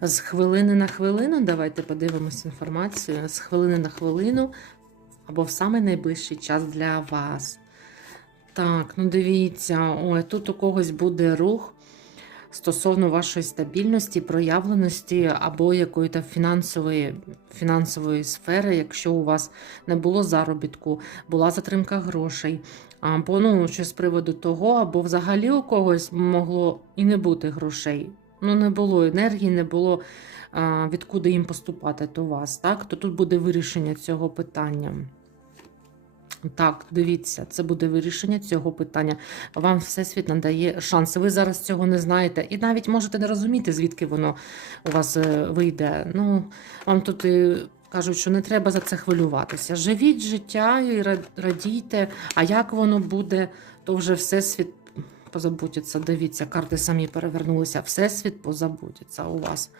З хвилини на хвилину, давайте подивимось інформацію. З хвилини на хвилину або в самий найближчий час для вас. Так, ну дивіться, ой, тут у когось буде рух стосовно вашої стабільності, проявленості або якоїсь фінансової сфери, якщо у вас не було заробітку, була затримка грошей, або ну, щось з приводу того, або взагалі у когось могло і не бути грошей. Ну, не було енергії, не було відкуди їм поступати до вас, так? То тут буде вирішення цього питання. Так, дивіться, це буде вирішення цього питання. Вам Всесвіт надає шанси. Ви зараз цього не знаєте. І навіть можете не розуміти, звідки воно у вас вийде. Ну, вам тут кажуть, що не треба за це хвилюватися. Живіть життя і радійте, а як воно буде, то вже Всесвіт позабудеться. Дивіться, карти самі перевернулися. Всесвіт позабудеться у вас.